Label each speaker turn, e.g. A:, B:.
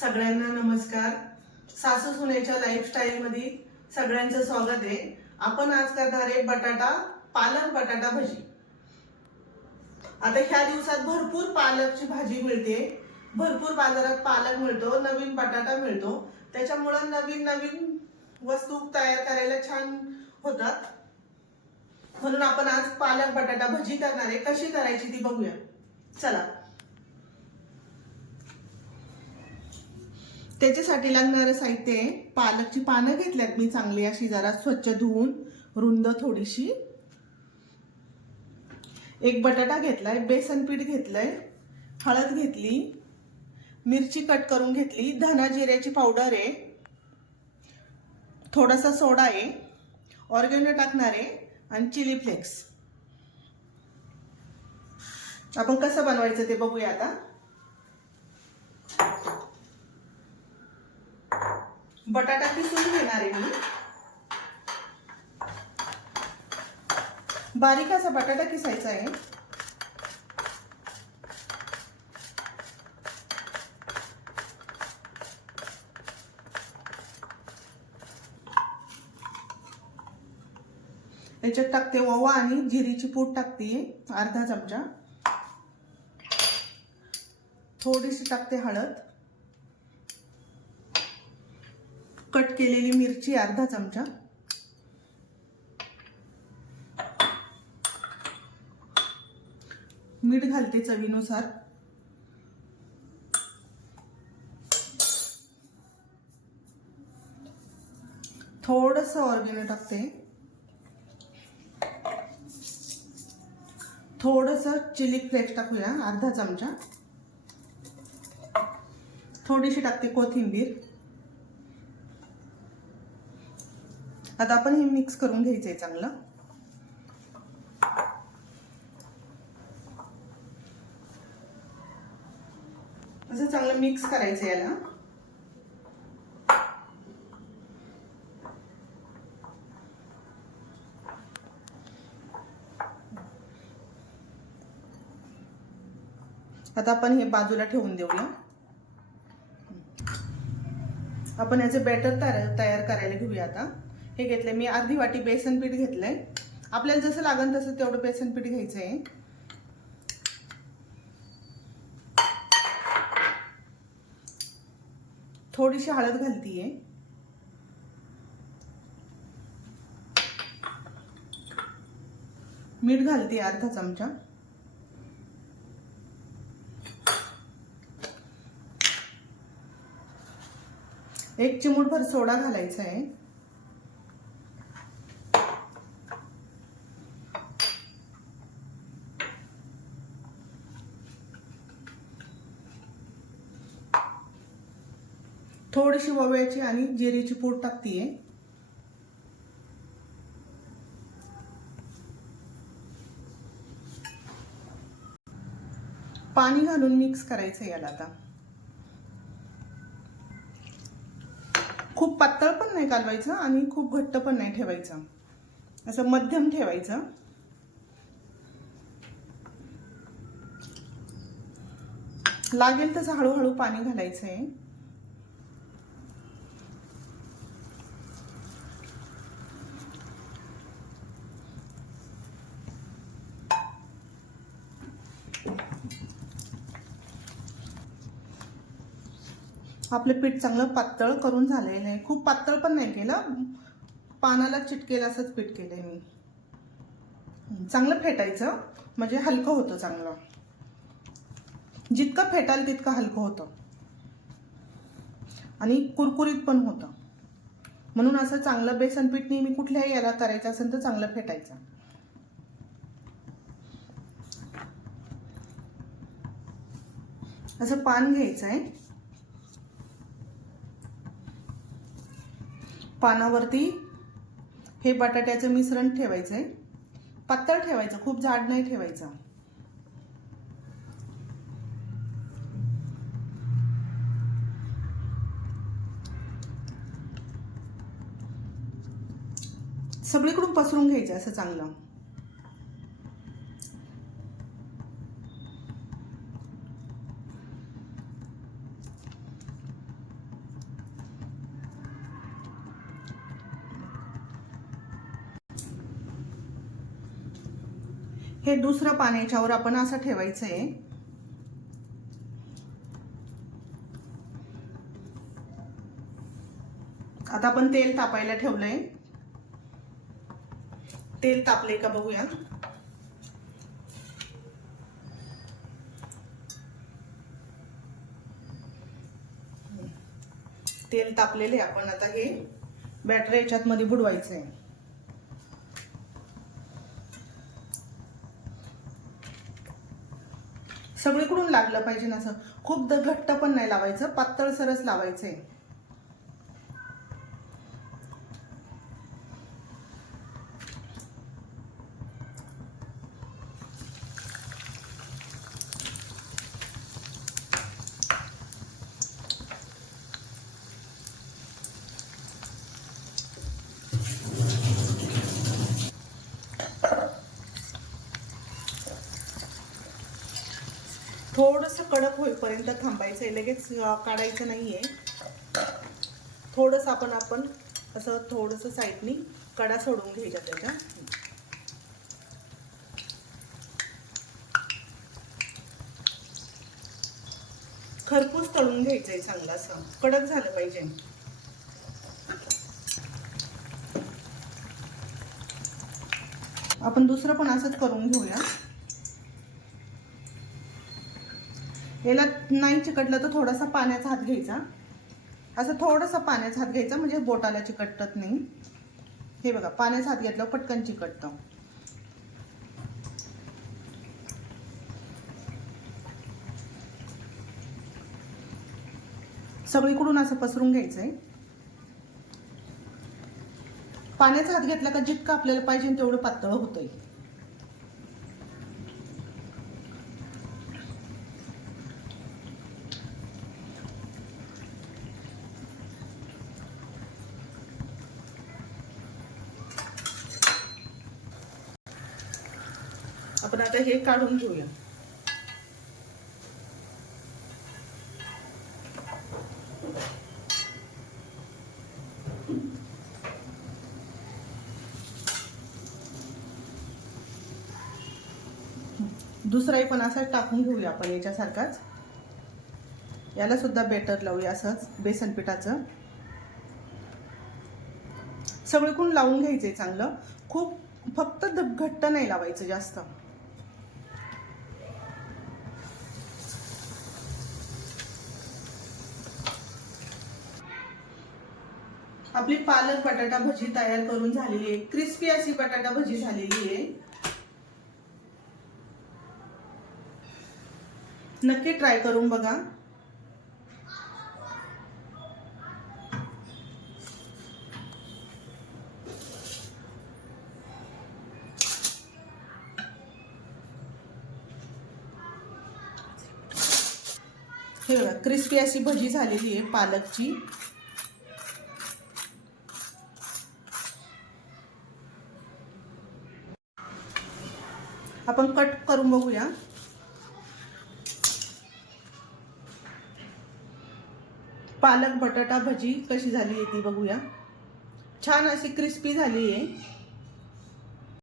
A: सगळ्यांना नमस्कार. सासू सुनेच्या लाईफस्टाईलमध्ये सगळ्यांचं स्वागत आहे. आपण आज करणार आहे बटाटा पालक बटाटा भजी. आता ह्या दिवसात भरपूर पालकची भाजी मिळते. भरपूर बाजारात पालक मिळतो नवीन बटाटा मिळतो. त्याच्यामुळं नवीन नवीन वस्तू तयार करायला छान होतात. म्हणून आपण आज पालक बटाटा भजी करणार आहे. कशी करायची ती बघूया. चला. त्याच्यासाठी लागणारं साहित्य आहे. पालकची पानं घेतल्यात मी चांगली अशी जरा स्वच्छ धुवून रुंद थोडीशी. एक बटाटा घेतलाय बेसन पीठ घेतलंय हळद घेतली मिरची कट करून घेतली धना जिऱ्याची पावडर आहे थोडासा सोडा आहे ऑर्गेनो टाकणार आहे आणि चिली फ्लेक्स. आपण कसं बनवायचं ते बघूया आता. बटाटा किसून घेणार आहे मी. बारीक असा बटाटा किसायचा आहे. याच्यात टाकते ओवा आणि जिरीची पूड टाकते अर्धा चमचा. थोडीशी टाकते हळद. कट केलेली मिरची अर्धा चमचा. मीठ घालते चवीनुसार. थोडस ऑर्गेनो टाकते. थोडस चिली फ्लेक्स टाकूया अर्धा चमचा. थोडीशी टाकते कोथिंबीर. आता आपण हे मिक्स करून घ्यायचं आहे चांगलं. असं चांगलं मिक्स करायचं याला. आता आपण हे बाजूला ठेवून देऊया. आपण याचे बॅटर तयार तयार करायला घेऊया आता. हे घेतलं मी अर्धी वाटी बेसन पीठ घेतलंय. आपल्याला जसं लागेल तसं तेवढं बेसन पीठ घ्यायचं आहे थोडीशी हळद घालतीये. मीठ घालते अर्धा चमचा. एक चिमूटभर सोडा घालायचा आहे थोडीशी वव्याची आणि जिरीची पूड टाकतीये. पाणी घालून मिक्स करायचं याला आता. खूप पातळ पण नाही कालवायचं आणि खूप घट्ट पण नाही ठेवायचं. असं मध्यम ठेवायचं. लागेल तसं हळूहळू पाणी घालायचं आहे आपलं पीठ चांगलं पातळ करून झालेलं आहे खूप पातळ पण नाही केलं. पानाला चिटकेल असंच पीठ केलं आहे मी. चांगलं फेटायचं. म्हणजे हलकं होतं चांगलं. जितकं फेटाल तितकं हलकं होतं. आणि कुरकुरीत पण होतं. म्हणून असं चांगलं बेसन पीठ नेहमी कुठल्याही याला करायचं असेल तर चांगलं फेटायचं. असं पान घ्यायचं आहे पानावरती हे बटाट्याचं मिश्रण ठेवायचं आहे पातळ ठेवायचं खूप जाड नाही ठेवायचं. सगळीकडून पसरून घ्यायचं असं चांगलं. हे दुसरं पान याच्यावर आपण असं ठेवायचं आहे आता आपण तेल तापायला ठेवलंय. तेल तापले का बघूया. तेल तापलेले आपण आता हे. बॅटरी याच्यात मध्ये बुडवायचं आहे सगळीकडून लागलं पाहिजे ना असं. खूप द घट्ट पण नाही लावायचं पातळ लावायचं आहे थोडंसं कडक होईपर्यंत थांबायचं आहे लगेच काढायचं काढायचं नाहीये. थोडंसं आपण आपण असं थोडंसं साईडनी कडा सोडून घ्यायच्या त्याच्या खरपूस तळून घ्यायचंय चांगलं असं कडक झालं पाहिजे. आपण दुसरं पण असंच करून घेऊया. याला नाही चिकटलं तर थोडासा पाण्याचा हात घ्यायचा. असं थोडंसं पाण्याचा हात घ्यायचा म्हणजे बोटाला चिकटत नाही. हे बघा पाण्याचा हात घेतल्यावर पटकन चिकटतं. सगळीकडून असं पसरून घ्यायचंय. पाण्याचा हात घेतला का जितकं आपल्याला पाहिजे तेवढं पातळ होतंय. आपण आता हे काढून घेऊया. दुसराही पण असाच टाकून घेऊया आपण याच्यासारखाच. याला सुद्धा बेटर लावूया असंच बेसन पिठाचं. सगळीकडून लावून घ्यायचंय चांगलं. खूप फक्त ध- घट्ट नाही लावायचं जास्त. आपली पालक बटाटा भजी तयार करून झालेली आहे. क्रिस्पी अशी बटाटा भजी झालेली आहे. नक्की ट्राय करून बघा. हे बघा क्रिस्पी अशी भजी झालेली आहे पालकची. आपण कट करून बघूया. पालक बटाटा भजी कशी झाली आहे ती बघूया. छान अशी क्रिस्पी झाली आहे.